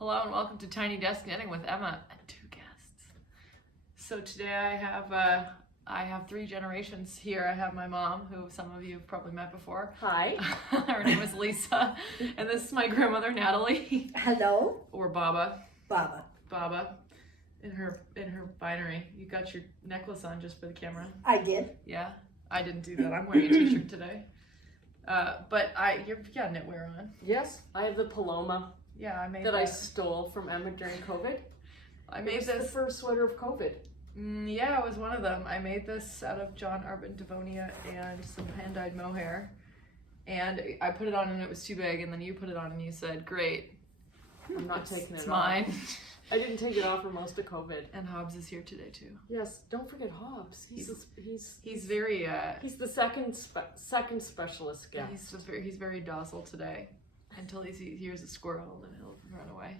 Hello and welcome to Tiny Desk Knitting with Emma and two guests. So today I have three generations here. I have my mom, who some of you have probably met before. Hi. Her name is Lisa, and this is my grandmother Natalie. Hello. Or Baba. Baba. Baba. In her binary. You got your necklace on just for the camera. I did. Yeah, I didn't do that. I'm wearing a t-shirt today. But you've got knitwear on. Yes, I have the Paloma. Yeah, I made that I stole from Emma during COVID. I made the first sweater of COVID. Yeah, it was one of them. I made this out of John Arbon Devonia and some hand-dyed mohair. And I put it on and it was too big, and then you put it on and you said, great. I'm not taking it off. It's mine. I didn't take it off for most of COVID. And Hobbs is here today too. Yes, don't forget Hobbs. He's very he's the second specialist guest. He's very docile today. Until he hears a squirrel and he'll run away.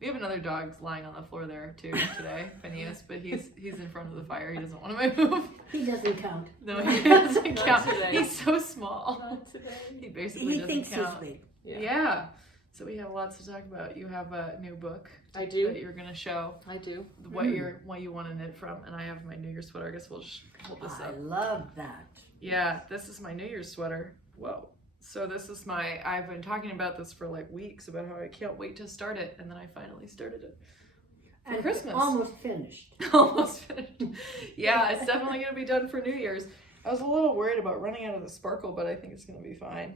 We have another dog lying on the floor there too today, Phineas, but he's in front of the fire. He doesn't want to move. He doesn't count. No, he doesn't count. Today. He's so small. Not today. He basically doesn't thinks count. he's big. Yeah. So we have lots to talk about. You have a new book. I do. That you're gonna show. I do. What you want to knit from, and I have my New Year's sweater. I guess we'll just hold this I up. love that. Yeah, this is my New Year's sweater. Whoa. So this is I've been talking about this for like weeks about how I can't wait to start it, and then I finally started it for And Christmas. Almost finished. Almost finished. Yeah, it's definitely going to be done for New Year's. I was a little worried about running out of the sparkle, but I think it's going to be fine.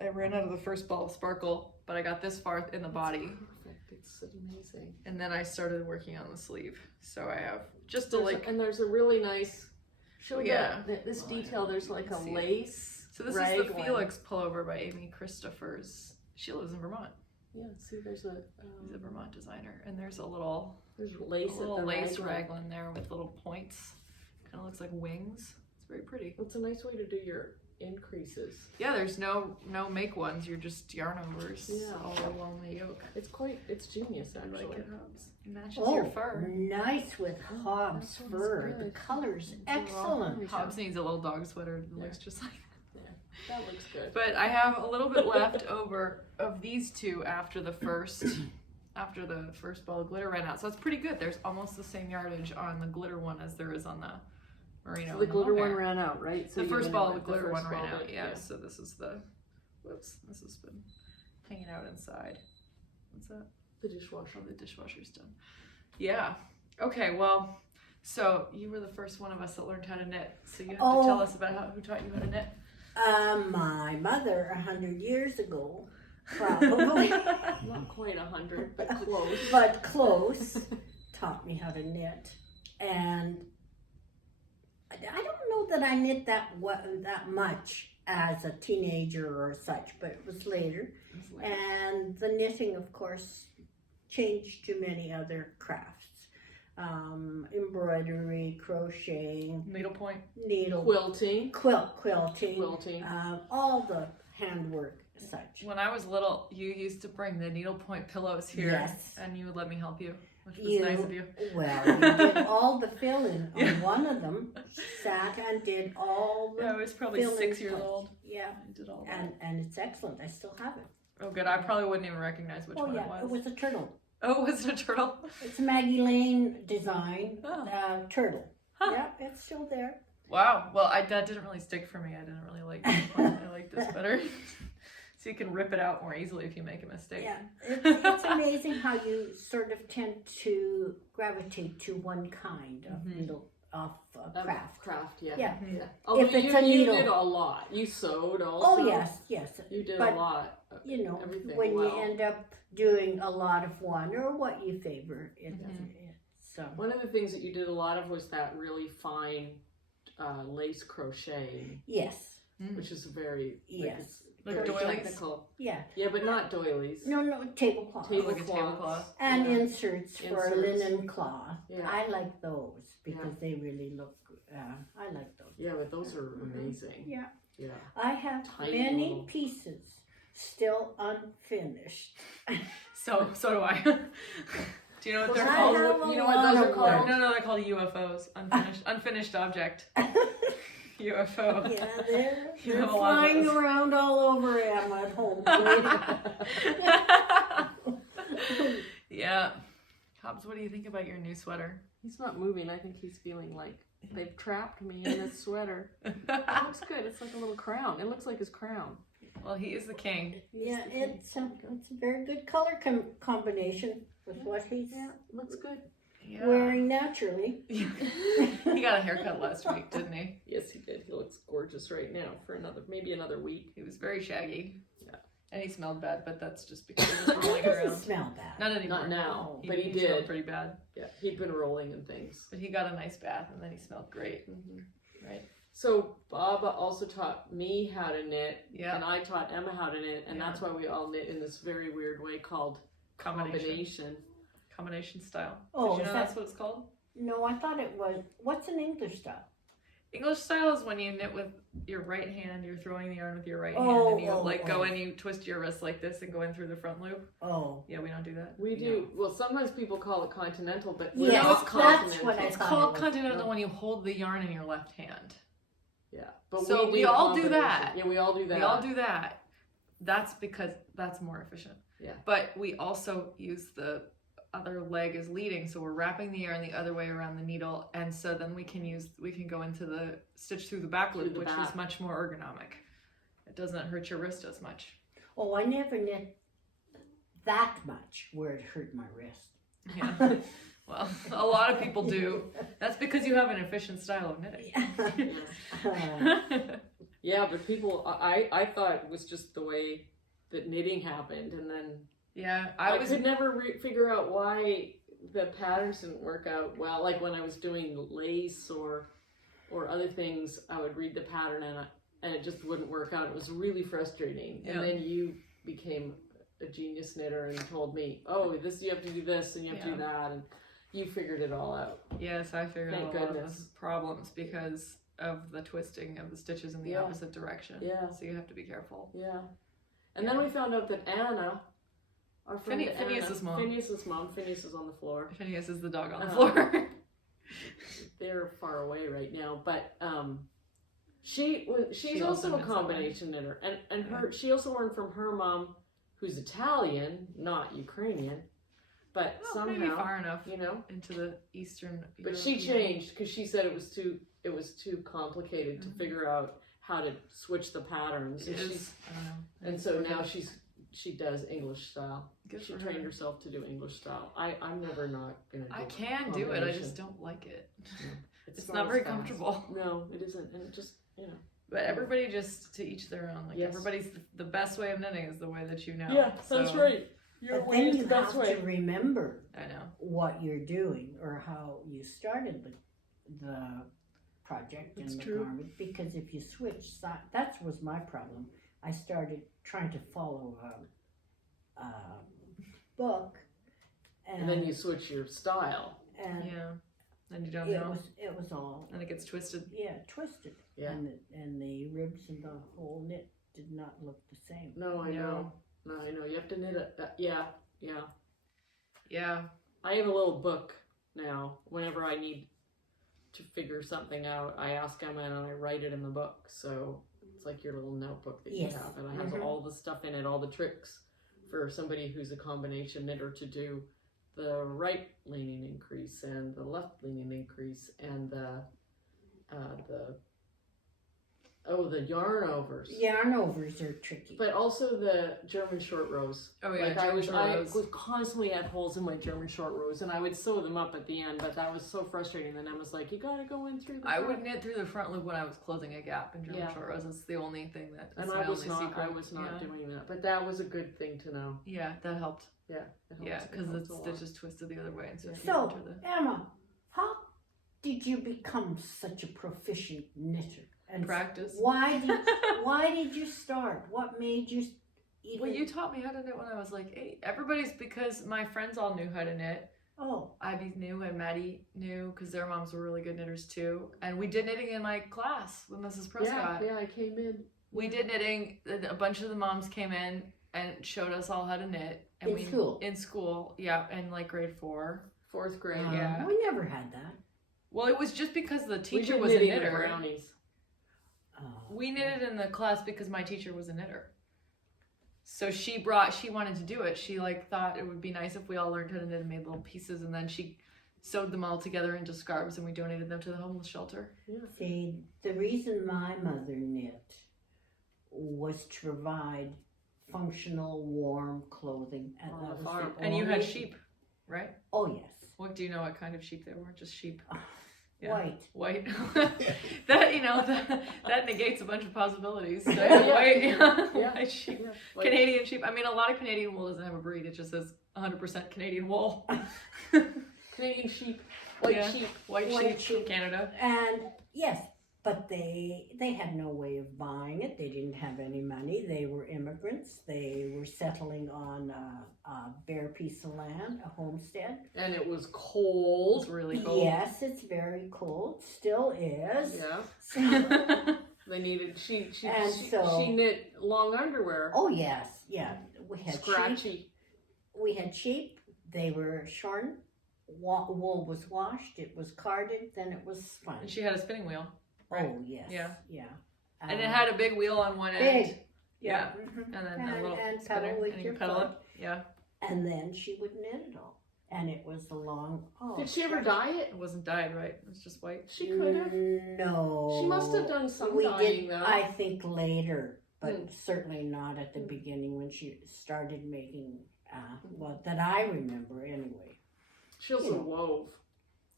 I ran out of the first ball of sparkle, but I got this far in the body. Perfect. It's amazing. And then I started working on the sleeve. So I have and there's a really nice, this Oh, detail. There's like a lace. So this is the Felix pullover by Amy Christophers. She lives in Vermont. Yeah, see there's She's a Vermont designer. And there's a little lace raglan there with little points. Kind of looks like wings. It's very pretty. It's a nice way to do your increases. Yeah, there's no make ones. You're just yarn overs. Yeah. All along the yoke. It's genius actually. I like it, Hobbs. It matches your fur. Nice with Hobbs that one's fur. good. The color's excellent. Hobbs needs a little dog sweater that looks just like that. That looks good. But I have a little bit left over of these two after the first ball of glitter ran out. So it's pretty good. There's almost the same yardage on the glitter one as there is on the merino. So the glitter one ran out, right? So the first ball of the glitter one ran out, yeah. So this is this has been hanging out inside. What's that? The dishwasher. Oh, the dishwasher's done. Yeah. Okay, well, so you were the first one of us that learned how to knit. So you have to tell us about who taught you how to knit. My mother 100 years ago, probably. Not quite 100, but close. But close. Taught me how to knit. And I don't know that I knit that much as a teenager or such, but it was later. And the knitting, of course, changed to many other crafts. Embroidery, crocheting, Needlepoint, quilting, all the handwork such. When I was little, you used to bring the needlepoint pillows here, yes, and you would let me help you, which was nice of you. Well, you did all the filling on one of them. Sat and did all the. Yeah, I was probably 6 years old. Yeah, I did all that. And it's excellent. I still have it. Oh, good. I probably wouldn't even recognize which one it was. It was a turtle. Oh, was it a turtle? It's Maggie Lane design turtle. Huh. Yeah, it's still there. Wow. Well, that didn't really stick for me. I didn't really like this one. I like this better. So you can rip it out more easily if you make a mistake. Yeah, it's amazing how you sort of tend to gravitate to one kind of craft. Yeah. Yeah. Although if it's a needle. You did a lot. You sewed also. Oh yes. You did a lot. You know, everything when you end up doing a lot of one or what you favor, so. One of the things that you did a lot of was that really fine lace crochet. Yes. Which is very Like very doilies? technical. Yeah. Yeah, but not doilies. No, tablecloth. Like a tablecloth. And inserts for linen cloth. Yeah. I like those because they really look. I like those. Yeah, but those are amazing. Yeah. Yeah. I have many pieces still unfinished. So do I. Do you know what they're called? You know what those are called? No, they're called UFOs. Unfinished object. UFO. Yeah, they're flying around all over Emma at home. Yeah. Hobbs, what do you think about your new sweater? He's not moving. I think he's feeling like they've trapped me in this sweater. It looks good. It's like a little crown. It looks like his crown. Well, he is the king. Yeah, it's a very good color combination with what he's Looks good. Yeah. wearing naturally. He got a haircut last week, didn't he? Yes, he did. He looks gorgeous right now for maybe another week. He was very shaggy. Yeah. And he smelled bad, but that's just because he was It rolling doesn't around. smell bad. Not anymore. Not now, but he smelled did. pretty bad. Yeah, he'd been rolling and things. But he got a nice bath, and then he smelled great. Right. So Baba also taught me how to knit, Yeah. and I taught Emma how to knit, and that's why we all knit in this very weird way called combination. Combination style. Oh, Did you is know that- that's what it's called? No, I thought it was. What's an English style? English style is when you knit with your right hand, you're throwing the yarn with your right Oh, hand, and you oh, go oh. and you twist your wrist like this and go in through the front loop. Oh, Yeah, we don't do that. We do. Well, sometimes people call it continental, but yes, No, it's that's continental. what I It's thought. called it was. continental when you hold the yarn in your left hand. Yeah, but So we all do combination. that. Yeah, we all do that. We all do that. That's because that's more efficient. Yeah. But we also use the other leg as leading, so we're wrapping the yarn the other way around the needle, and so then we can go into the stitch through the back loop, Through the which back. is much more ergonomic. It doesn't hurt your wrist as much. Oh, I never knit that much where it hurt my wrist. Yeah. Well, a lot of people do. That's because you have an efficient style of knitting. Yeah, but people, I thought it was just the way that knitting happened, and then Yeah, I could never figure out why the patterns didn't work out well. Like when I was doing lace or other things, I would read the pattern and it just wouldn't work out. It was really frustrating. Yeah. And then you became a genius knitter and told me, oh, this you have to do this and you have to do that, and you figured it all out. Yes, I figured Thank out a lot of goodness. the problems because of the twisting of the stitches in the Yeah. opposite direction. Yeah. So you have to be careful. Yeah. And then we found out that Anna, our friend Phineas's mom. Phineas is on the floor. Phineas is the dog on the Uh-huh. floor. They're far away right now, but she's She also also a knits combination knitter, and she also learned from her mom, who's Italian, not Ukrainian, but Well, maybe somehow, far enough you know. into the Eastern. But she changed because she said it was too complicated to figure out how to switch the patterns. It And is. I don't know. and so now she does English style. Good She for trained her. herself to do English style. I'm never not gonna do I can do it. I combination. just don't like it. It's It's not as very fast. comfortable. No, it isn't, and it just But everybody just to each their own. Like Yes. everybody's the best way of knitting is the way that you know. that's So, right. Your But way then is you the best have way. to remember I know. what you're doing or how you started the project It's and the true. garment, because if you switch that was my problem. I started trying to follow a book, And then you switch your style. and Yeah. And you don't it know. was all And it gets twisted. twisted, Yeah. and the ribs and the whole knit did not look the same. No, I Yeah. know. No, I know. You have to knit it. Yeah. Yeah. I have a little book now. Whenever I need to figure something out, I ask Emma and I write it in the book. So it's like your little notebook that Yes. you have, and it has Mhm. all the stuff in it, all the tricks for somebody who's a combination knitter to do the right leaning increase and the left leaning increase and the yarn overs. Yarn overs are tricky. But also the German short rows. Oh yeah. Like I German was short rows. constantly had holes in my German short rows, and I would sew them up at the end, but that was so frustrating. Then Emma's like, "You gotta go in through the I front." would knit through the front loop when I was closing a gap in German Yeah. short rows. It's the only thing that. And it's I my was only not. secret. I was not Yeah. doing that, but that was a good thing to know. Yeah, that helped. Yeah. It helps- Yeah, it because helps the a lot. stitch is twisted the other way, and so if you So, enter the Emma, how did you become such a proficient knitter? And practice. why did you start? What made you even? Well, you taught me how to knit when I was like 8. Everybody's because my friends all knew how to knit. Oh, Ivy knew and Maddie knew because their moms were really good knitters too. And we did knitting in my class with Mrs. Prescott. Yeah, I came in. We did knitting. A bunch of the moms came in and showed us all how to knit. And In school? In school, yeah, in like grade 4. 4th grade. Yeah. we never had that. Well, it was just because the We teacher did was a knitting at knitter. brownies. Oh, We knitted in the class because my teacher was a knitter. So she wanted to do it. She like thought it would be nice if we all learned how to knit and made little pieces, and then she sewed them all together into scarves, and we donated them to the homeless shelter. See, the reason my mother knit was to provide functional, warm clothing. And On that the was farm. And you had only- sheep, right? Oh, yes. What do you know? What kind of sheep they were? Just sheep. Yeah. White. that negates a bunch of possibilities. So, Yeah. white sheep. Yeah. Like, Canadian sheep. I mean, a lot of Canadian wool doesn't have a breed. It just says 100% Canadian wool. Canadian sheep, white Yeah. sheep. White White sheep from sheep. Canada. And yes, but they had no way of buying it. They didn't have any money. They were immigrants. They were settling on a bare piece of land, a homestead. And it was It's cold. really cold. Yes, it's very cold. Still is. Yeah. So- They needed she And knit long underwear. oh yes, yeah. We had sheep. Scratchy. We had sheep. They were shorn. Wool was washed. It was carded. Then it was spun. And she had a spinning wheel. Right. Oh yes. Yeah. Yeah. And it had a big wheel on one end. big. Yeah. Mhm. And then a little and spinner. pedal with And you your can pedal foot. it. Yeah. And then she would knit it all. And it was a long. Oh, Did she ever stretch. dye it? It wasn't dyed, right? It was just white. She could have. No. She must have done some We dyeing did. though. I think later, but Hmm. certainly not at the Hmm. beginning when she started making. Well, that I remember anyway. She also wove.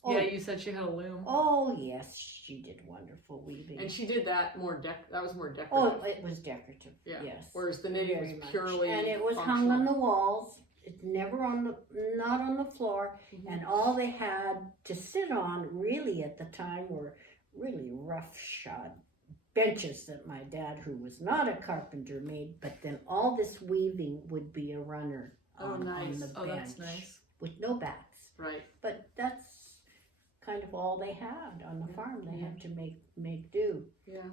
Oh, Yeah, you said she had a loom. oh yes, she did wonderful weaving. And she did that more that was more decorative. Oh, it was decorative. Yeah. Yes. Whereas the knitting Very was much. purely And it was hung on functional. the walls. It's never not on the floor. Mhm. And all they had to sit on really at the time were really roughshod benches that my dad, who was not a carpenter, made. But then all this weaving would be a runner Oh, on nice. the bench Oh, that's nice. with no backs. Right. But that's kind of all they had on the farm. They Yeah. had to make do. Yeah.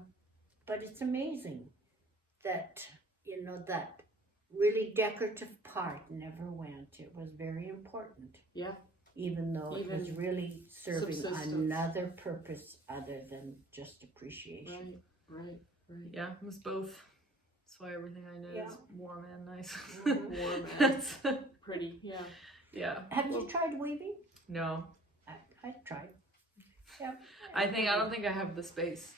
But it's amazing that, that really decorative part never went. It was very important. Yeah. Even though it was Even really serving subsistence. another purpose other than just appreciation. Right. Yeah, it was both. That's why everything I knit is warm and nice. Mhm. Warm and That's- pretty. Yeah. yeah. Have you tried weaving? No. I've tried. Yep. I don't think I have the space.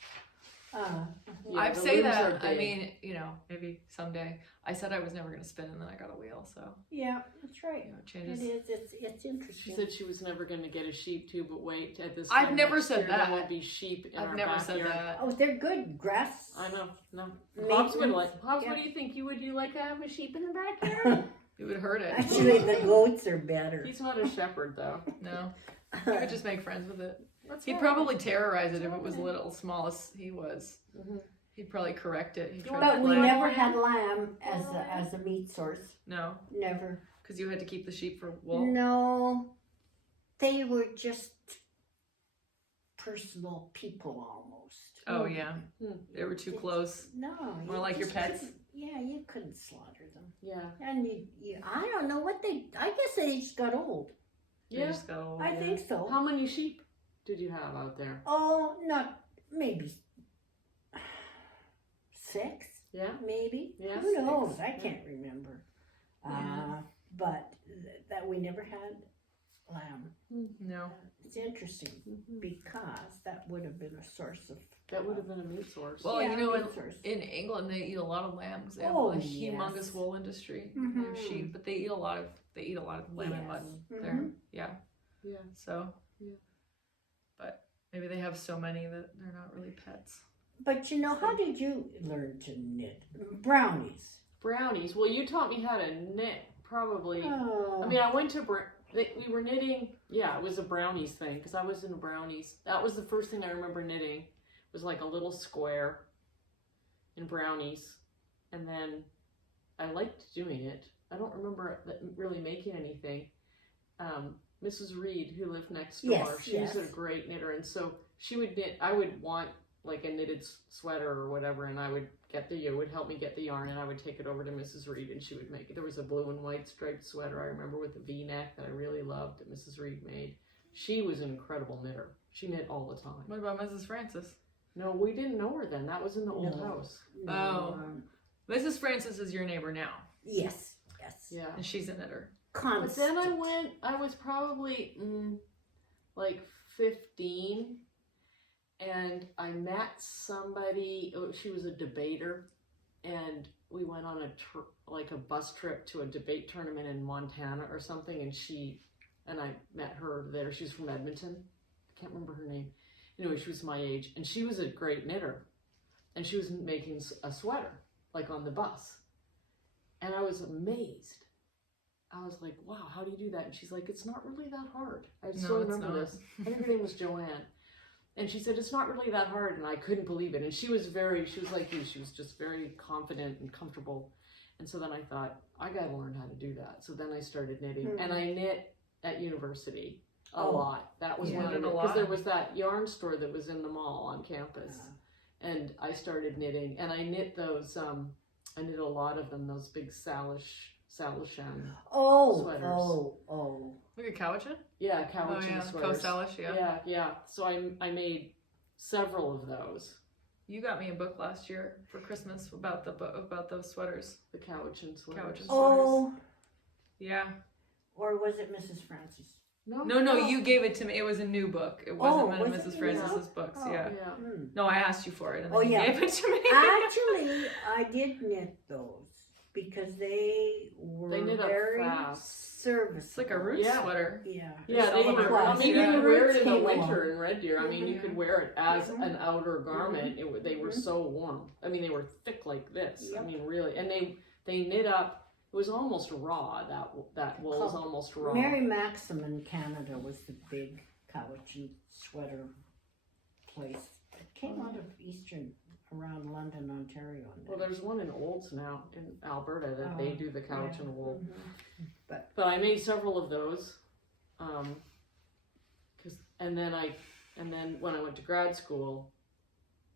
Uh, Yeah, I the say looms are that. I big. mean, maybe someday. I said I was never going to spin, and then I got a wheel, so yeah, that's right. it It changes. is. It's She interesting. said she was never going to get a sheep too, but wait, at this I've time never next said year, there that. will be sheep in I've our never said backyard. that. Oh, they're good grass. I know. No. Maintenance. Hobbs would like. Hobbs, Yeah. what do you think? Would you like to have a sheep in the backyard? It would hurt it. Actually, the goats are better. He's not a shepherd though. No. He would just make friends with it. That's He'd right. probably terrorize it if it was little, small as he was. Mhm. He'd probably correct it. He'd try But to we play. never had lamb as a meat source. No, Never. because you had to keep the sheep for wool. No, they were just personal people almost. Oh yeah, Hmm. they were too close. No, More you like your just pets? couldn't- Yeah, you couldn't slaughter them, Yeah. and I don't know what they. I guess they just got old. They Yeah. just go. I think so. How many sheep did you have out there? Oh, not maybe 6, Yeah. maybe. Yeah, Who knows? 6, I yeah. can't remember. Yeah. But that we never had lamb. No. It's interesting Mhm. because that would have been a source of. That would have been a meat source. Well, Yeah, in, meat source. in England they eat a lot of lambs. They have Oh, a humongous yes. wool industry. They Mhm. have sheep, but they eat a lot of lamb and Yes. mutton. Mhm. There, yeah. Yeah. So, Yeah. but maybe they have so many that they're not really pets. But how did you learn to knit brownies? Brownies. Well, you taught me how to knit, probably. Oh, I mean, I went to we were knitting. Yeah, it was a brownies thing because I was in brownies. That was the first thing I remember knitting. It was like a little square in brownies, and then I liked doing it. I don't remember really making anything. Mrs. Reed, who lived next door, Yes, she was yes. a great knitter, and so she would knit. I would want like a knitted sweater or whatever, and I would would help me get the yarn, and I would take it over to Mrs. Reed, and she would make it. There was a blue and white striped sweater I remember with a V-neck that I really loved that Mrs. Reed made. She was an incredible knitter. She knit all the time. What about Mrs. Francis? No, we didn't know her then. That was in the old No. house. no. Mrs. Francis is your neighbor now. Yes. Yeah. And she's a knitter. Constant. But then I was probably like 15, and I met somebody, she was a debater, and we went on a bus trip to a debate tournament in Montana or something, and I met her there. She's from Edmonton. I can't remember her name. Anyway, she was my age, and she was a great knitter, and she was making a sweater, like on the bus. And I was amazed. I was like, wow, how do you do that? And she's like, it's not really that hard. I still remember this. I think her name was Joanne. And she said, it's not really that hard. And I couldn't believe it. And she was like you. She was just very confident and comfortable. And so then I thought, I got to learn how to do that. So then I started knitting. And I knit at university a lot. That was one of it. Because there was that yarn store that was in the mall on campus. And I started knitting. And I knit those, I knit a lot of them, those big Salishan sweaters. Like a Cowichan? Yeah, Cowichan sweaters. Co-Salish, Yeah. So I made several of those. You got me a book last year for Christmas about those sweaters. The Cowichan sweaters. Cowichan sweaters. Oh. Yeah. Or was it Mrs. Francis? No, you gave it to me. It was a new book. It wasn't one of was Mrs. it? Francis's books. Yeah. Hmm. No, I asked you for it, and then you gave it to me. Actually, I did knit those because they were knit up very fast. serviceable. It's like a root sweater. Yeah. Yeah, They you were- could wear it in the came winter along. in Red Deer. I mean, you could wear it as an outer garment. They were Mhm. so warm. I mean, they were thick like this. Yep. I mean, really. And they knit up. It was almost raw. That wool was almost raw. Mary Maxim in Canada was the big Cowichan sweater place. It came out of eastern, around London, Ontario. Well, there's one in Olds now in Alberta that they do the Cowichan wool. Mhm. But I made several of those, and then when I went to grad school,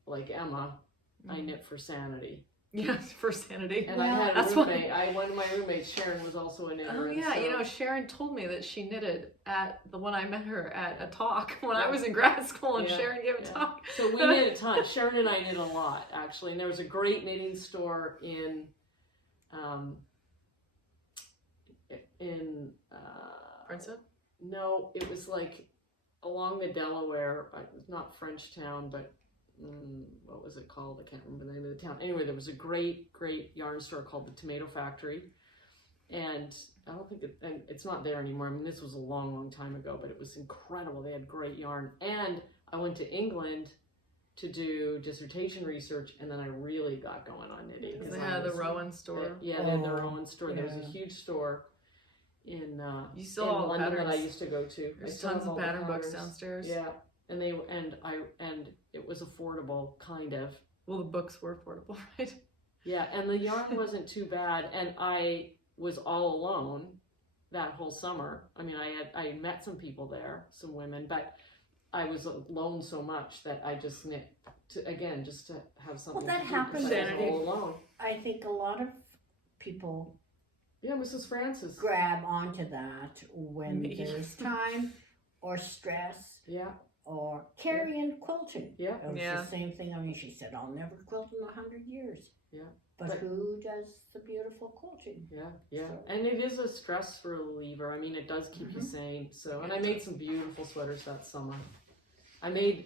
like Emma, I knit for Sanity. Yes, for Sanity. And I had a That's roommate. One of my roommates, Sharon, was also a knitter. Oh and yeah, so- Sharon told me that she knitted at when I met her at a talk when I was in grad school, and Yeah, Sharon gave a yeah. talk. So we knit a ton. Sharon and I knit a lot, actually. And there was a great knitting store in Princeton? No, it was like along the Delaware, not Frenchtown, but what was it called? I can't remember the name of the town. Anyway, there was a great yarn store called the Tomato Factory, and I don't think and it's not there anymore. I mean, this was a long time ago, but it was incredible. They had great yarn. And I went to England to do dissertation research, and then I really got going on knitting. They had the Rowan store. They had the Rowan store. There was a huge store in You still have all the London that I patterns. used to go to. There's tons of pattern books downstairs. Yeah, and it was affordable, kind of. Well, the books were affordable, right? Yeah, and the yarn wasn't too bad, and I was all alone that whole summer. I mean, I met some people there, some women, but I was alone so much that I just knit just to have something. Well, that to do 'cause happens. I was all alone. I think a lot of people Yeah, Mrs. Francis. grab onto that when Me. there's time or stress Yeah, or carrying quilting. yeah. It was Yeah. the same thing. I mean, she said, I'll never quilt in 100 years. Yeah. But But- who does the beautiful quilting? Yeah, yeah, So- and it is a stress reliever. I mean, it does keep you sane. So, and I made some beautiful sweaters that summer. I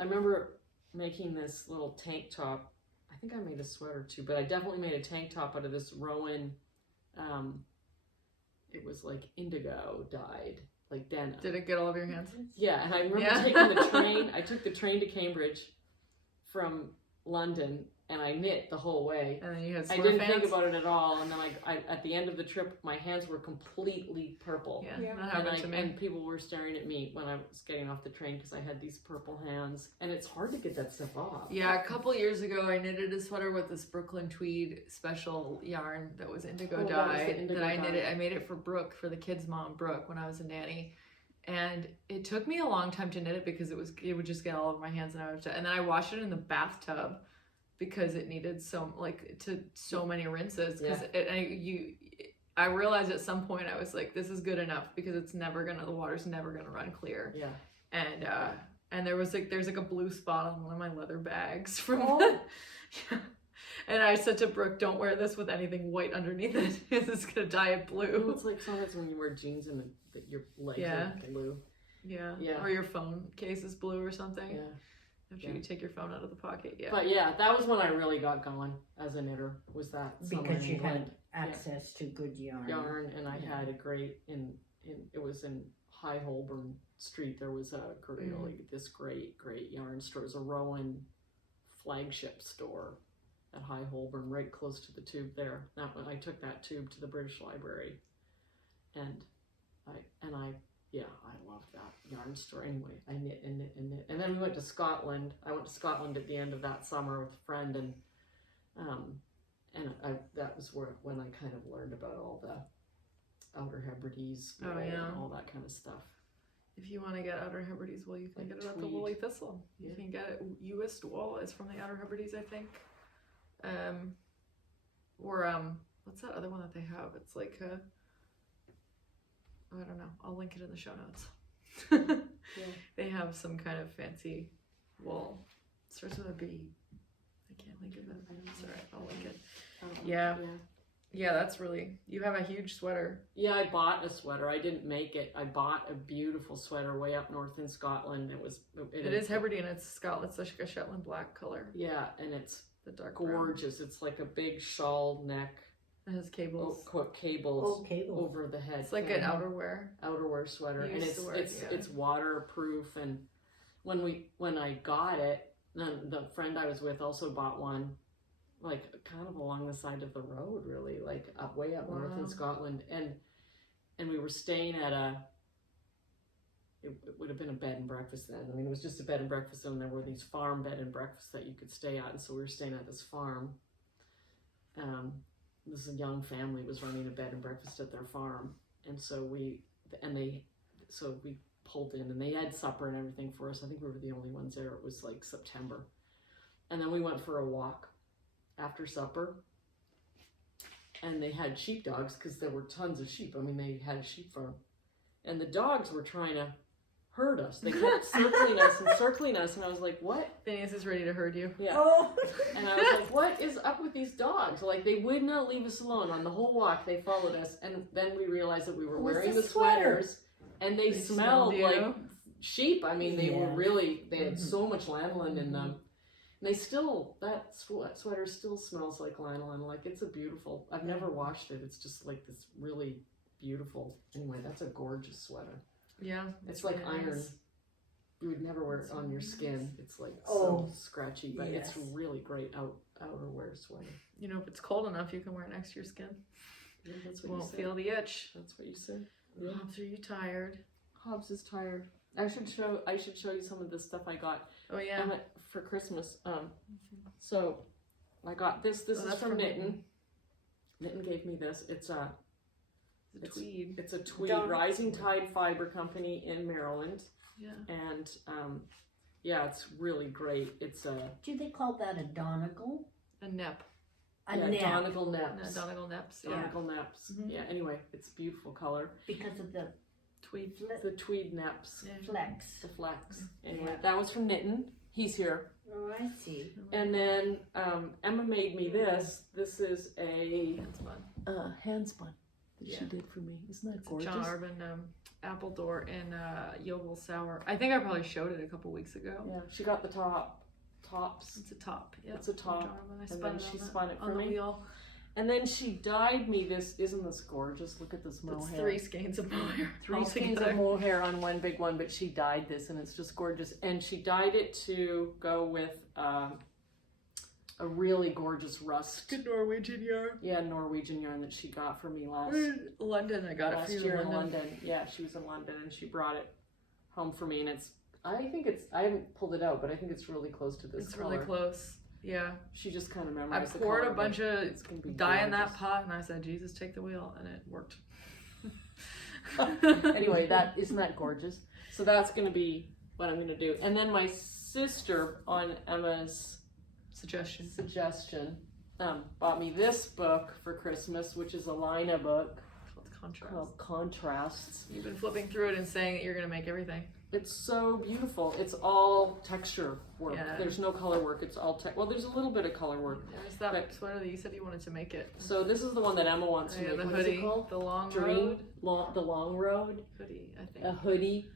remember making this little tank top. I think I made a sweater too, but I definitely made a tank top out of this Rowan. It was like indigo dyed, like denim. Did it get all of your hands? Yeah, and I remember Yeah. taking the train. I took the train to Cambridge from London, and I knit the whole way. And then you had I Smurf didn't hands? think about it at all, and then I at the end of the trip, my hands were completely purple. Yeah, Yeah. that And, happened to me. and people were staring at me when I was getting off the train because I had these purple hands, and it's hard to get that stuff off. Yeah, a couple years ago, I knitted a sweater with this Brooklyn tweed special yarn that was indigo Oh, that was the dyed. indigo That I dye. knitted. I made it for Brooke, for the kids' mom, Brooke, when I was a nanny. And it took me a long time to knit it because it would just get all over my hands, and and then I washed it in the bathtub because it needed so many rinses. Because I realized at some point I was like, this is good enough because the water's never gonna run clear. Yeah. And there's like a blue spot on one of my leather bags from Oh. yeah. And I said to Brooke, don't wear this with anything white underneath it. It's gonna dye it blue. It's like sometimes when you wear jeans and your legs Yeah. are blue. Yeah. Yeah. Or your phone case is blue or something. Yeah. After Yeah. you take your phone out of the pocket. Yeah. But yeah, that was when I really got going as a knitter. Was that summer Because in you England. had access to good yarn. And I Yeah. had a great it was in High Holborn Street. There was a this great yarn store. It was a Rowan flagship store at High Holborn, right close to the tube there. That one, I took that tube to the British Library, and I loved that yarn store. Anyway, I knit and knit and knit, and then we went to Scotland. I went to Scotland at the end of that summer with a friend, and that was when I kind of learned about all the Outer Hebrides, Oh, yeah. and all that kind of stuff. If you want to get Outer Hebrides wool, you can Like get it at the tweed. Woolly Thistle. You Yeah. can get it. U.S. wool is from the Outer Hebrides, I think. What's that other one that they have? It's like I don't know. I'll link it in the show notes. Yeah. They have some kind of fancy wool. Starts with a B. I can't think of it. It's alright. I'll link it. Yeah. Yeah, that's really. You have a huge sweater. Yeah, I bought a sweater. I didn't make it. I bought a beautiful sweater way up north in Scotland. It is Hebridean. It's Scotland. It's like a Shetland black color. Yeah, and it's The dark brown. gorgeous. It's like a big shawl neck, It has cables. cables Oh, cables. over the head. It's like thing. an outerwear. outerwear sweater, You and used to wear it, yeah. it's waterproof. And when I got it, the friend I was with also bought one, like kind of along the side of the road, really, like way up north in Wow. Scotland, and we were staying at it would have been a bed and breakfast then. I mean, it was just a bed and breakfast, and there were these farm bed and breakfasts that you could stay at, and so we were staying at this farm. This young family was running a bed and breakfast at their farm, and so we pulled in, and they had supper and everything for us. I think we were the only ones there. It was like September, and then we went for a walk after supper, and they had sheepdogs because there were tons of sheep. I mean, they had a sheep farm, and the dogs were trying to herd us. They kept circling us, and I was like, what? Phineas is ready to herd you. Yeah. Oh. And I was like, what is up with these dogs? Like, they would not leave us alone. On the whole walk, they followed us, and then we realized that we were It was wearing the the sweaters, sweater. and they smelled you. like sheep. I mean, they were Yes. really, they had Mhm. so much lanolin in them. And that sweater still smells like lanolin. Like, it's a beautiful, I've never washed it. It's just like this really beautiful, anyway, that's a gorgeous sweater. Yeah. It's like really iron. nice. You would never wear it on your skin. It's like Oh, so scratchy, but yes. it's really great outerwear sweater. You know, if it's cold enough, you can wear it next to your skin. Yeah, that's You what won't you said. feel the itch. That's what you said. Yeah. Hobbs, are you tired? Hobbs is tired. I should show you some of the stuff I got Oh yeah. for Christmas. So I got this. This Oh, is that's from from Knitting. Knitting gave me this. It's a tweed. It's a tweed Don't- Rising Tide Fiber Company in Maryland, Yeah. and yeah, it's really great. It's a Do they call that a donegal? A nep. A yeah, nap. Donegal No, neps. Donegal neps. Yeah. Donegal neps. Mhm. Yeah. Anyway, it's a beautiful color. Because of the Tweed. The tweed neps. Yeah. flex. The flex. Anyway, Yeah. that was from Knitting. He's here. Oh, I see. And then Emma made me this. This is a Handspun. hand spun that Yeah. she did for me. Isn't that It's a gorgeous? John Arbin apple door in Yeovil Sour. I think I probably showed it a couple weeks ago. Yeah, she got the tops. It's a top. Yeah. It's a top, John Arbin. I and spun then it she on spun the, it on for the me. wheel. And then she dyed me this. Isn't this gorgeous? Look at this That's mohair. 3 skeins of mohair. Three all skeins together. of mohair on one big one, but she dyed this, and it's just gorgeous. And she dyed it to go with a really gorgeous rust. Good Norwegian yarn. Yeah, Norwegian yarn that she got for me last London. I got it last for you year in in London. London. Yeah, she was in London, and she brought it home for me, and I haven't pulled it out, but I think it's really close to this It's color. really close. Yeah. She just kind of I memorized the poured color, a bunch but of it's gonna be dye in that gorgeous. pot, and I said, "Jesus, take the wheel," and it worked. Anyway, isn't that gorgeous? So that's gonna be what I'm gonna do. And then my sister, on Emma's Suggestion. suggestion, bought me this book for Christmas, which is a Lina book. It's Contrast. called Contrasts. You've been flipping through it and saying that you're gonna make everything. It's so beautiful. It's all texture work. Yeah. There's no color work. It's all well, there's a little bit of color work. There's that sweater that you said you wanted to make it. So this is the one that Emma wants to make. The What hoodie, is it called? the long Dream, road the long road. hoodie. I think A hoodie,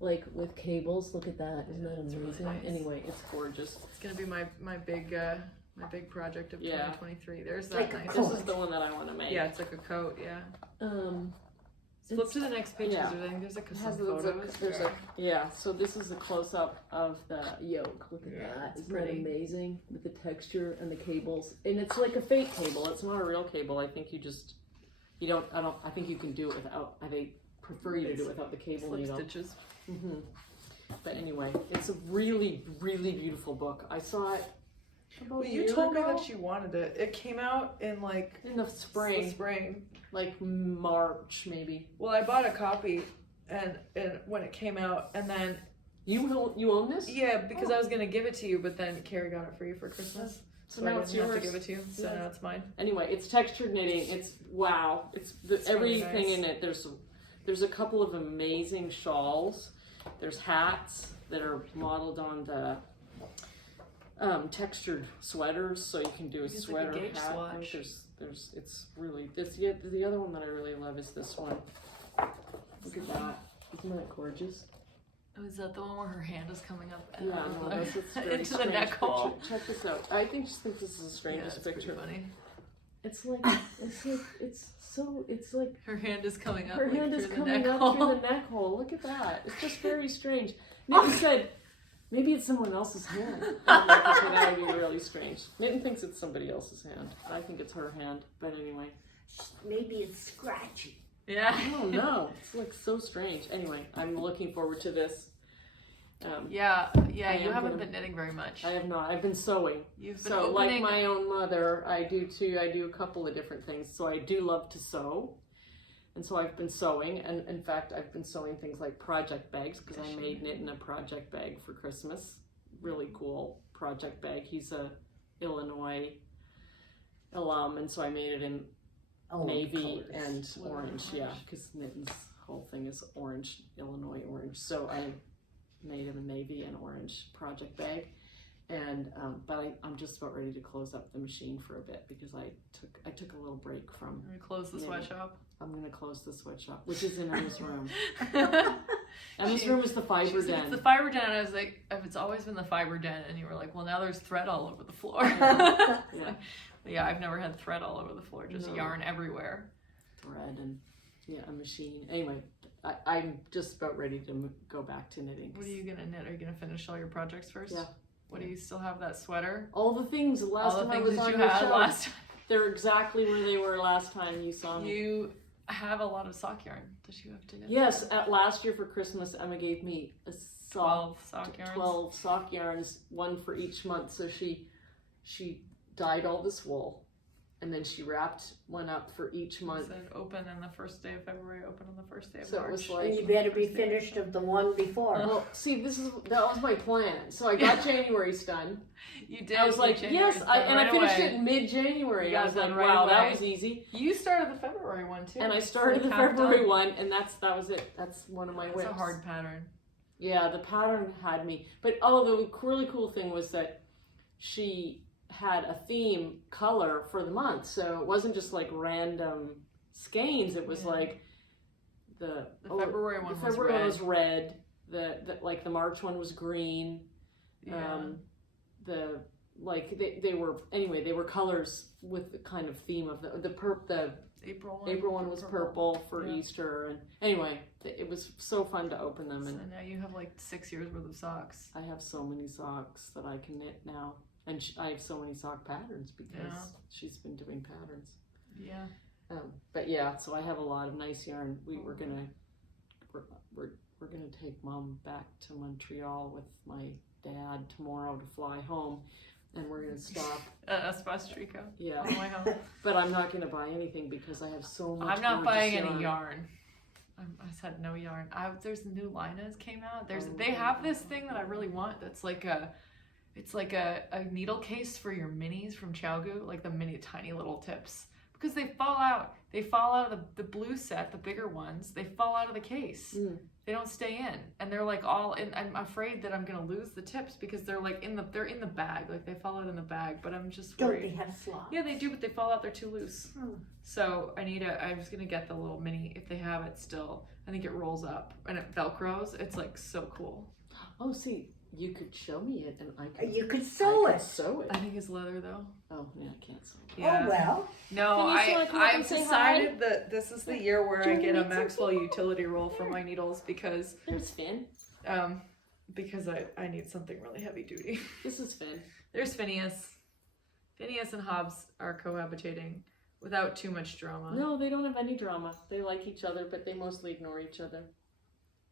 like with cables. Look at that. Isn't that it's really amazing? nice. Anyway, it's gorgeous. it's gonna be my big project of Yeah. 2023. There's It's that like a nice. coat. This is the one that I want to make. Yeah, it's like a coat. Yeah. Flip It's- to the next page yeah. because I think there's like It some has photos. yeah, so this is a close-up of the yoke. Look at Yeah, that. it's Isn't that pretty. amazing? With the texture and the cables. And it's like a fake cable. It's not a real cable. I think I think you can do it without, I prefer you to do it without the cable Slip needle. stitches. But anyway, it's a really, really beautiful book. I saw it about a year ago. you wanted it. It came out in like In the spring, spring. like March maybe. Well, I bought a copy, and when it came out, and then You own this? yeah, because I was gonna give it to you, but then Carrie got it for you for Christmas, So I now didn't it's have yours. to give it to you. So Yeah. now it's mine. Anyway, it's textured knitting. It's wow. It's really everything nice. in it. There's a couple of amazing shawls. There's hats that are modeled on the textured sweaters, so you can do a It's like a sweater gauge hat. swatch. There's it's really this. Yeah, the other one that I really love is this one. Look at that. Isn't that gorgeous? Oh, is that the one where her hand is coming up Yeah, no, that's it's very into the strange neck hole? picture. Check this out. I think just think this is the Yeah, strangest it's pretty picture. funny. It's like it's like Her hand is coming up. her like, hand is through the coming neck up hole. through the neck hole. Look at that. It's just very strange. Nitin said maybe it's someone else's hand. I'm like, okay, that would be really strange. Nitin thinks it's somebody else's hand. I think it's her hand. But anyway, Maybe it's scratchy. Yeah. I don't know. It's like so strange. Anyway, I'm looking forward to this. Yeah. I You am haven't gonna- been knitting very much. I have not. I've been sewing. You've been So, opening. like my own mother, I do too. I do a couple of different things. So, I do love to sew. And so, I've been sewing. And in fact, I've been sewing things like project bags because I made Nitin a project bag for Christmas. Really cool project bag. He's a Illinois alum. And so, I made it in navy colors. and Blue and orange. orange. Yeah, because Nitin's whole thing is orange, Illinois orange. So, I made him a navy and orange project bag. And but I'm just about ready to close up the machine for a bit because I took a little break from. I'm gonna close the sweatshop. I'm gonna close the sweatshop, which is in Emma's room. Emma's room is the fiber She's like, den. it's the fiber den. And I was like, if it's always been the fiber den, and you were like, well, now there's thread all over the floor. Yeah. Yeah, I've never had thread all over the floor, just No. yarn everywhere. Thread and a machine. Anyway, I'm just about ready to go back to knitting. What are you gonna knit? Are you gonna finish all your projects first? Yeah. What do you still have that sweater? All the things last all the time I things was that on you your had show, last time. they're exactly where they were last time you saw me. You have a lot of sock yarn that you have to knit. Yes, at last year for Christmas, Emma gave me a 12 sock yarns. 12 sock yarns, one for each month. So she dyed all this wool, and then she wrapped one up for each month. Said open on the first day of February, open on the first day of So it March. was like- And you better be finished of the one before. Well, see, that was my plan. So I got January's done. You did. I was like, January's yes, done and I right finished away. it mid-January. You I got was it like, done right wow, that away. was easy. You started the February one too. And I It's started like the half February done. one, and that was it. That's one of my It's whips. a hard pattern. Yeah, the pattern had me. But the really cool thing was that she had a theme color for the month. So it wasn't just like random skeins. It was Yeah. like the February one the was February red. one was red. The March one was green. Yeah. They were colors with the kind of theme of the April one was purple for Yeah. Easter, and anyway, it was so fun to open them. So And now you have like 6 years worth of socks. I have so many socks that I can knit now, and I have so many sock patterns because Yeah. she's been doing patterns. Yeah. But yeah, so I have a lot of nice yarn. We're gonna take Mom back to Montreal with my dad tomorrow to fly home, and we're gonna stop. Espastrico. Yeah, On the way home. but I'm not gonna buy anything because I have so much. I'm not gorgeous buying any yarn. I said no yarn. There's new Linas came out. They have this thing that I really want. That's like it's like a needle case for your minis from Xiaogu, like the mini tiny little tips. because they fall out. They fall out of the blue set, the bigger ones. They fall out of the case. They don't stay in, and they're like all in. I'm afraid that I'm gonna lose the tips because they're like they're in the bag, like they fall out in the bag. But I'm just worried. Don't they have slots? Yeah, they do, but they fall out. They're too loose. So I was gonna get the little mini if they have it still. I think it rolls up and it velcros. It's like so cool. Oh, see, you could show me it, and I could. You could sew it. Sew it. I think it's leather though. Oh, yeah, I can't sew it. Yeah. Oh well. No, Can you sew it? Come up and I've say decided that this is the year where I Do get a we Maxwell utility roll for my needles because There's Finn. I need something really heavy duty. This is Finn. There's Phineas. Phineas and Hobbs are cohabitating without too much drama. No, they don't have any drama. They like each other, but they mostly ignore each other.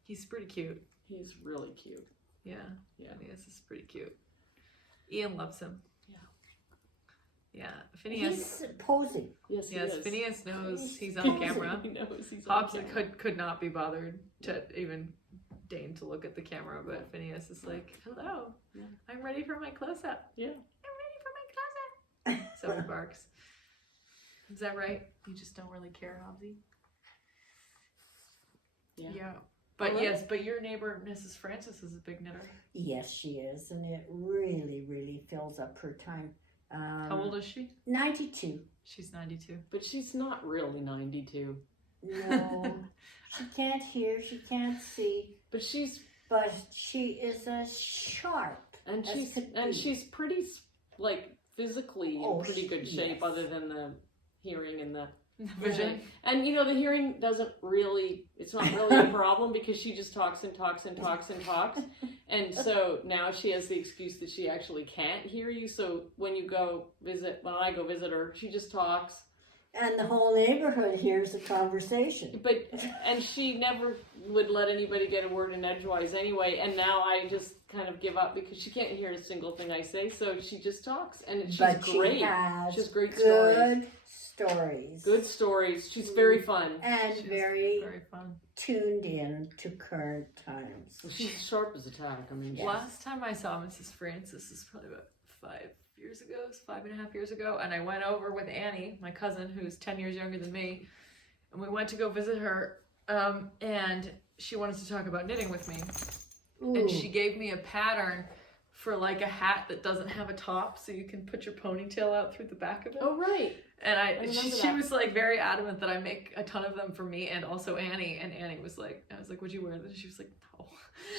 He's pretty cute. He's really cute. Yeah. Yeah. Phineas is pretty cute. Ian loves him. Yeah. Yeah. Phineas. He's posing. Yes, he Yes, is. Phineas knows he's on camera. He knows he's on Hobbs camera. could not be bothered to even deign to look at the camera, but Phineas is like, hello, Yeah. I'm ready for my close-up. Yeah. I'm ready for my close-up. So he barks. Is that right? You just don't really care, Hobbsy? Yeah. But Well, yes, but your neighbor, Mrs. Francis, is a big knitter. Yes, she is, and it really, really fills up her time. How old is she? 92. She's 92. But she's not really 92. No, she can't hear, she can't see, But she's but she is as sharp. and As she's could and be. she's pretty like physically Oh, in pretty good shape, yes. other than the hearing and the Vision. And you know, the hearing doesn't really, it's not really a problem because she just talks and talks and talks and talks. And so now she has the excuse that she actually can't hear you. So when I go visit her, she just talks. And the whole neighborhood hears the conversation. And she never would let anybody get a word in edgewise anyway. And now I just kind of give up because she can't hear a single thing I say. So she just talks, and she's But great. she has She has great stories. good stories. Good stories. She's very fun. And She's very very fun. tuned in to current times. She's sharp as a tack. I mean, Yes. Last time I saw Mrs. Francis is probably about 5 years ago, 5.5 years ago, and I went over with Annie, my cousin, who's 10 years younger than me, and we went to go visit her, and she wanted to talk about knitting with me, and Ooh. she gave me a pattern for like a hat that doesn't have a top, so you can put your ponytail out through the back of it. oh right. And remember she that. was like very adamant that I make a ton of them for me and also Annie, and Annie was like, I was like, would you wear this? And she was like, no.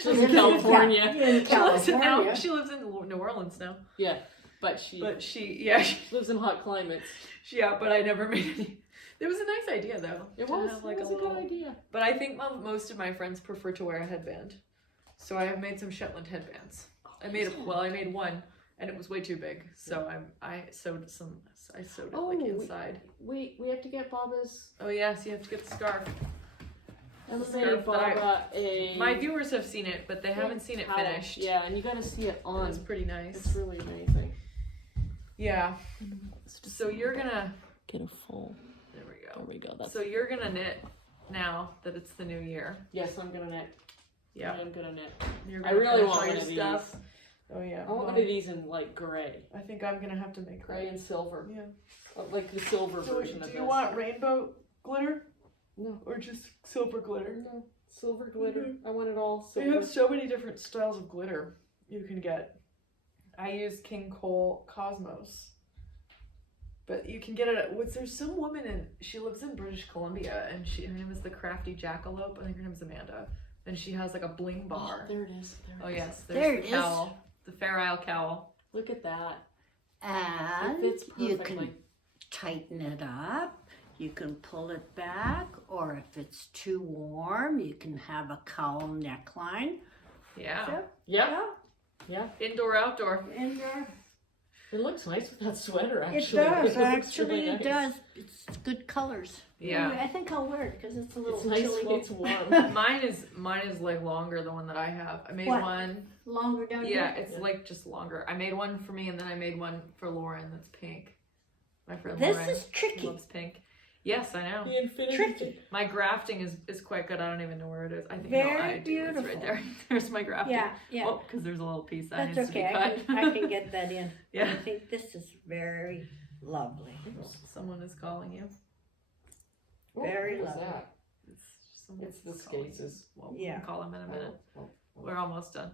She lives in California. In California. She lives in New Orleans now. Yeah, but she lives in hot climates. But I never made any. It was a nice idea though. It to was, have, it was a good idea. But I think most of my friends prefer to wear a headband, so I have made some Shetland headbands. I made one, and it was way too big, so I sewed it like inside. Wait, we have to get Baba's. Oh yes, you have to get the scarf. Emma The made scarf that Baba a. My viewers have seen it, but they haven't seen it towel. finished. Yeah, and you gotta see it on. It's pretty nice. It's really amazing. Yeah. So you're gonna. Get a full. There we There go. we go. That's. So you're gonna knit now that it's the new year. Yes, I'm gonna knit. Yeah. I'm gonna knit. You're I gonna really finish want all one your of stuff. these. Oh yeah. I want one of these in like gray, I think I'm gonna have to make gray and silver, Yeah. like the silver version of Do this. you want rainbow glitter No, or just silver glitter? no, silver glitter. I want it all They silver. have so many different styles of glitter you can get. I use King Cowl Cosmos. But you can get it at, there's some woman she lives in British Columbia, and her name is the Crafty Jackalope. I think her name is Amanda. And she has like a bling bar. Oh, there it is. Oh yes, There there's it the is. cowl. The Fair Isle cowl. Look at that. And It fits you perfectly. can tighten it up. You can pull it back, or if it's too warm, you can have a cowl neckline. Yeah. So, Yeah. Yeah. Indoor, outdoor. and your It looks nice with that sweater, It actually. does, looks actually, really it nice. does. It's good colors. Yeah. Anyway, I think I'll wear it because it's a little It's nice chilly. when it's warm. Mine is like longer, the one that I have. I made What? one. Longer down Yeah, here. it's like just longer. I made one for me, and then I made one for Lauren that's pink. My friend This Lauren is tricky. loves pink. Yes, I know. The infinity. Tricky. My grafting is quite good. I don't even know where it is. I think Very I do. It's right beautiful. there. There's my grafting. Yeah, yeah. Oh, because there's a little piece that That's needs okay. to be cut. I can get that in. Yeah. I think this is very, Lovely. Someone is calling you. Very what was lovely. that? Someone's It's the calling you. Skates. Well, Yeah. we'll call him in a minute. Oh, We're almost done.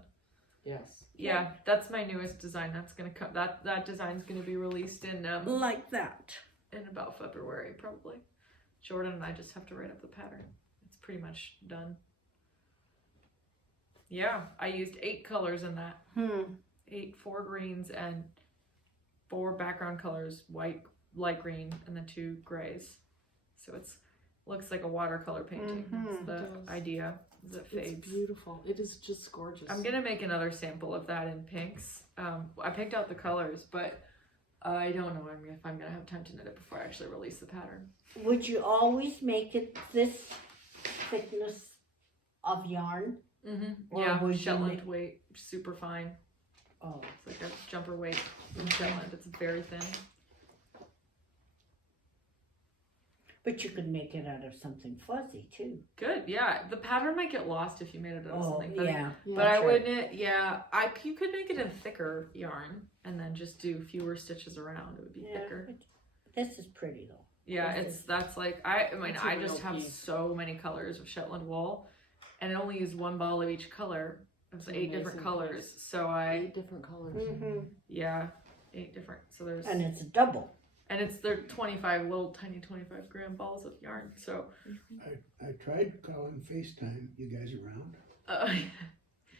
yes. Yeah, that's my newest design. That's gonna come. That design's gonna be released in Like that. about February probably. Jordan and I just have to write up the pattern. It's pretty much done. Yeah, I used 8 colors in that. 4 greens and 4 background colors, white, light green, and then 2 grays. So it's looks like a watercolor painting. That's the It does. idea. Is it fades. It's beautiful. It is just gorgeous. I'm gonna make another sample of that in pinks. I picked out the colors, but I don't know if I'm gonna have time to knit it before I actually release the pattern. Would you always make it this thickness of yarn? Or Yeah, would you Shetland make- weight, super fine. Oh. It's like a jumper weight in Shetland. It's very thin. But you could make it out of something fuzzy too. Good, yeah. The pattern might get lost if you made it out of something fuzzy. yeah. But I That's right. wouldn't, you could make it in thicker yarn and then just do fewer stitches around. It would be thicker. This is pretty though. Yeah, This that's like, I mean, It's a I just real have piece. so many colors of Shetland wool and I only used 1 ball of each color. It was It's 8 different amazing colors. piece. So 8 different colors. yeah, 8 different. So there's, And it's a double. and they're 25 little tiny 25 gram balls of yarn. So, I tried calling FaceTime. You guys around?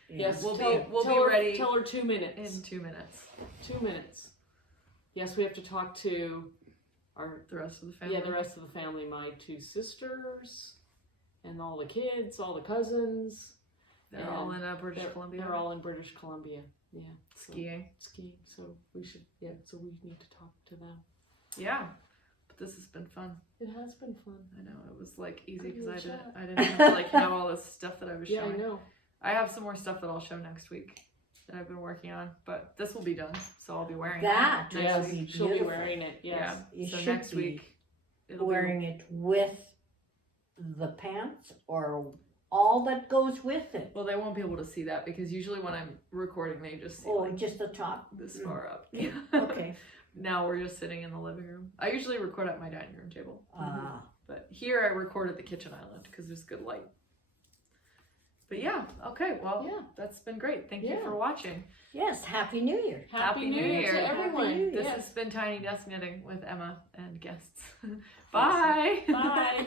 Yes, We'll tell, be- we'll tell be her, ready Tell her 2 minutes. in 2 minutes, 2 minutes. Yes, we have to talk to our the rest of the family. the rest of the family. My 2 sisters, and all the kids, all the cousins. They're all in British Columbia. They're all in British Columbia. Yeah, so- skiing. skiing. So we should. Yeah. So we need to talk to them. Yeah, but this has been fun. It has been fun. I know it was like easy Good because chat. I didn't have to like have all this stuff that I was Yeah, showing. I know. I have some more stuff that I'll show next week that I've been working on, but this will be done, so I'll be wearing That it next Yes, would be week. she'll be beautiful. wearing it. Yes. Yeah, You so should next be week it'll Wearing it with the pants or all that goes with it. Well, they won't be able to see that because usually when I'm recording, they just see Oh, like just the top. this far up. Okay. Now we're just sitting in the living room. I usually record at my dining room table, but here I record at the kitchen island because there's good light. But yeah, okay, well, Yeah. that's been great. Thank you Yeah. for watching. Yes, Happy New Year. Happy New Year to Happy everyone. New Year. This Yes. has been Tiny Desk Knitting with Emma and guests. Bye. Bye.